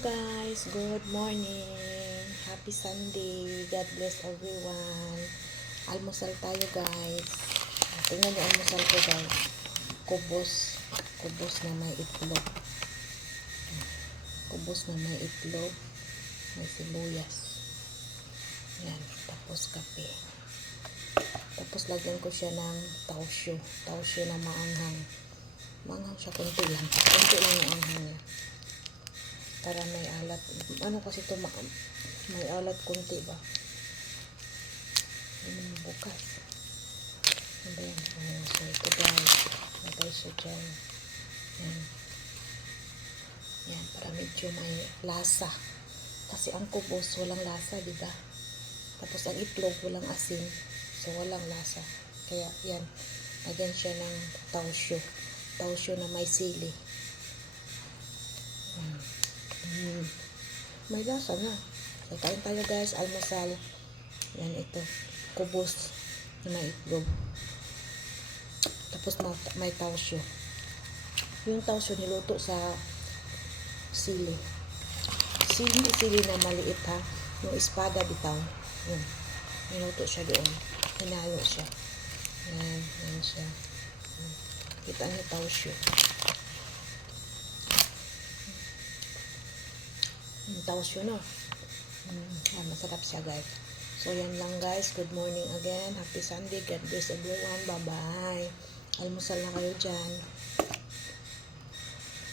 Guys, good morning. Happy Sunday. God bless everyone. Almusal tayo guys. Tingnan niyo almusal ko guys. Kubos. Kubos na may itlog. Kubos na may itlog. May sibuyas. Yan. Tapos kape. Tapos lagyan ko siya ng tausyo. Tausyo na maanghang. Maanghang siya. Kunti lang. Kunti lang yung anghang niya. Para may alat. Ano kasi ito, may alat kunti ba? Bukas. Ano ba yan? So ito guys. Lagay siya dyan. Yan. Yan. Para medyo may lasa. Kasi ang kubos, walang lasa, diba? Tapos ang itlog, walang asin. So walang lasa. Kaya yan. Lagyan siya ng tausyo. Tausyo na may sili. May lasa na. So, kain tayo guys, almusal. Yan ito. Kubos na may itlog. Tapos may tausyo. Yung tausyo niluto sa sili. Sili na maliit ha. Yung espada bitaw. Yun. Niluto siya doon. Hinalo siya. Yan. Yan siya. Kita niyo tausyo. Taos yun, no? Masarap siya, guys. So, yan lang, guys. Good morning again. Happy Sunday. God bless everyone. Bye-bye. Almusal na kayo dyan.